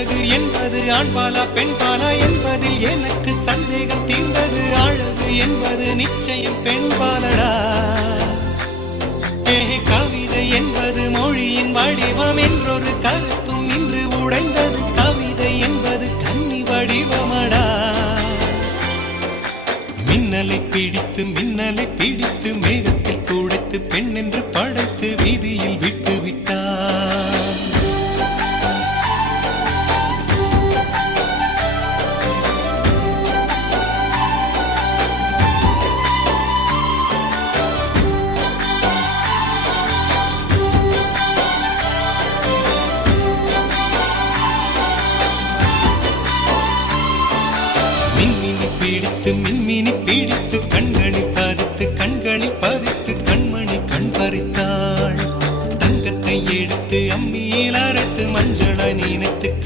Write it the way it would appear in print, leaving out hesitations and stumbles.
அழகு என்பது ஆண்பாலா பெண்பாலா என்பதில் எனக்கு சந்தேகம் தீர்ந்தது. அழகு என்பது நிச்சயம் பெண்பாலடா. கவிதை என்பது மொழியின் வடிவம் என்றொரு கருத்தும் இன்று உடைந்தது. கவிதை என்பது கன்னி வடிவமடா. மின்னலை பிடித்து மேகத்தில் துடைத்து பெண் என்று படைத்து வீதியில் விட்டு விட்டார். மின்மினி பிடித்து